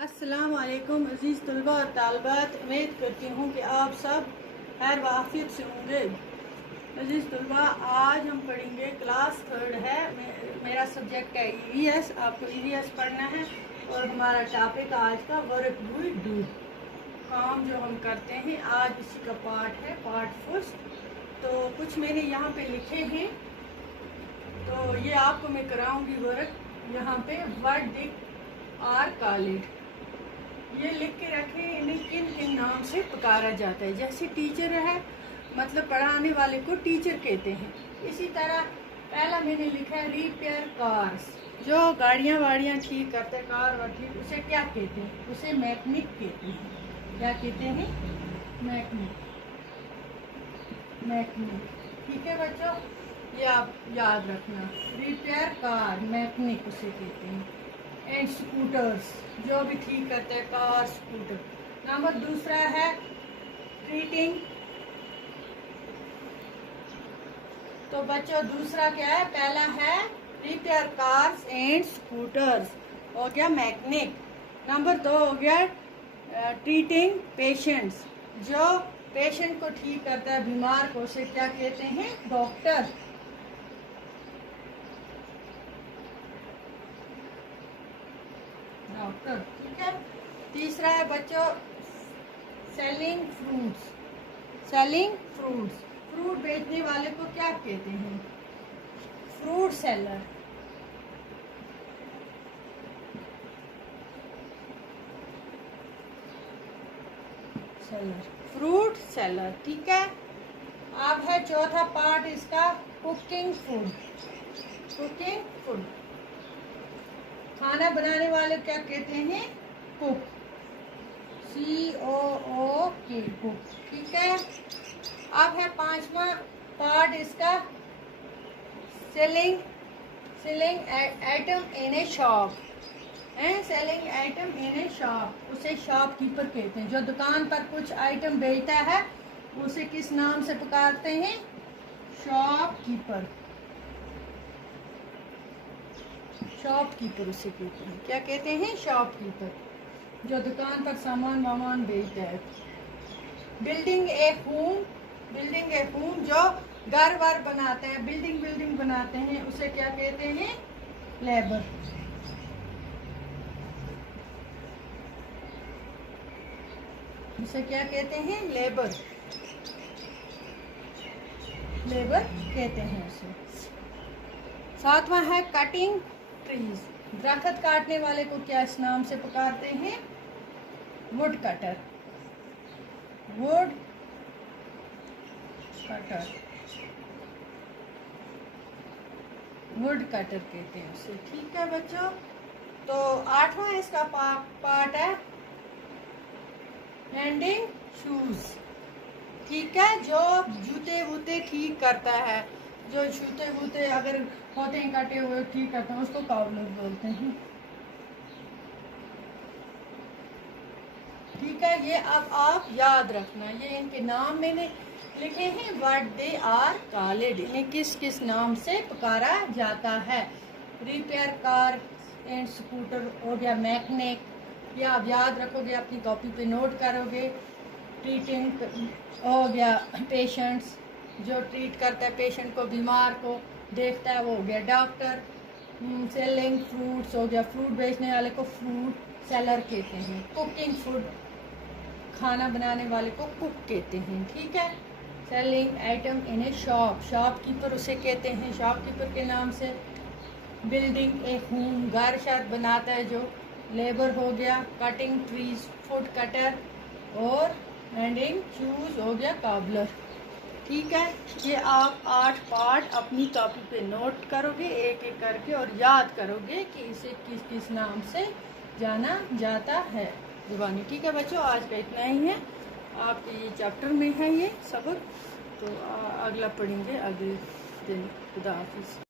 अस्सलाम वालेकुम अज़ीज़ तलबा और तालबात, उम्मीद करती हूँ कि आप सब खैर वाफियत से होंगे। अज़ीज़ तलबा, आज हम पढ़ेंगे क्लास 3 है। मेरा सब्जेक्ट है EVS। आपको EVS पढ़ना है और हमारा टॉपिक आज का वर्क डू काम जो हम करते हैं आज इसी का पार्ट है, पार्ट फर्स्ट। तो कुछ मैंने यहाँ पे लिखे हैं, तो ये आपको मैं कराऊंगी वर्क। यहाँ पे what did are call it, ये लिख के रखें इन्हें किन किन नाम से पुकारा जाता है। जैसे टीचर है, मतलब पढ़ाने वाले को टीचर कहते हैं। इसी तरह पहला मैंने लिखा है रिपेयर कार्स, जो गाड़ियाँ वाड़ियाँ ठीक करते हैं, कार वार ठीक, उसे क्या कहते हैं? उसे मैकेनिक कहते हैं। क्या कहते हैं? मैकेनिक। मैकेनिक, ठीक है बच्चों, ये आप याद रखना। रिपेयर कार, मैकेनिक उसे कहते हैं। एंड स्कूटर्स, जो भी ठीक करते हैं, कार स्कूटर। नंबर दूसरा है ट्रीटिंग। तो बच्चों दूसरा क्या है? पहला है रिपेयर कार्स एंड स्कूटर्स, हो गया मैकेनिक। नंबर 2 हो गया ट्रीटिंग पेशेंट्स, जो पेशेंट को ठीक करता है, बीमार को, उसे क्या कहते हैं? डॉक्टर। डॉक्टर, ठीक है। तीसरा है बच्चों selling fruits. Selling fruits, fruit बेचने वाले को क्या कहते हैं? Fruit seller. Seller, fruit seller, ठीक है। अब है चौथा पार्ट इसका कुकिंग फूड। कुकिंग फूड, खाना बनाने वाले क्या कहते हैं? कुक। COOK, कुक, ठीक है। अब है पांचवा पार्ट इसका सेलिंग आइटम इन ए शॉप। सेलिंग आइटम इन ए शॉप, उसे शॉपकीपर कहते हैं। जो दुकान पर कुछ आइटम बेचता है उसे किस नाम से पुकारते हैं? शॉपकीपर। शॉपकीपर उसे कहते हैं। क्या कहते हैं? शॉपकीपर, जो दुकान पर सामान वामान बेचता है। बिल्डिंग ए होम, बिल्डिंग ए होम, जो घर वर बनाते हैं, बिल्डिंग बनाते हैं, उसे क्या कहते हैं? लेबर। उसे क्या कहते हैं? लेबर। लेबर कहते हैं उसे। सातवां है कटिंग ट्रीज, दरख्त काटने वाले को क्या इस नाम से पुकारते हैं? Would cutter. Would cutter, would cutter कहते हैं उसे, ठीक है बच्चों। तो आठवां इसका पार्ट है मेंडिंग शूज, ठीक है। जो जूते वूते ठीक करता है, जो जूते वूते अगर होते हैं कटे हुए ठीक करते हैं, उसको कावलर बोलते हैं, ठीक है। ये अब आप याद रखना, ये इनके नाम मैंने लिखे हैं, व्हाट दे आर कॉल्ड, इन्हें किस किस नाम से पुकारा जाता है। रिपेयर कार एंड स्कूटर हो गया मैकेनिक, ये आप याद रखोगे, अपनी कॉपी पे नोट करोगे। ट्रीटिंग हो गया पेशेंट्स, जो ट्रीट करता है पेशेंट को, बीमार को देखता है, वो हो गया डॉक्टर। सेलिंग फ्रूट्स हो गया, फ्रूट बेचने वाले को फ्रूट सेलर कहते हैं। कुकिंग फूड, खाना बनाने वाले को कुक कहते हैं, ठीक है। सेलिंग आइटम इन ए शॉप, शॉपकीपर उसे कहते हैं, शॉपकीपर के नाम से। बिल्डिंग ए होम, घर शायद बनाता है जो, लेबर हो गया। Cutting trees, food cutter. और मेंडिंग शूज हो गया काबलर, ठीक है। ये आप 8 पार्ट अपनी कॉपी पे नोट करोगे एक एक करके, और याद करोगे कि इसे किस किस नाम से जाना जाता है जुबानी, ठीक है बच्चों। आज का इतना ही है, आपके ये चैप्टर में है ये सबक, तो अगला पढ़ेंगे अगले दिन। खुदा हाफिज़।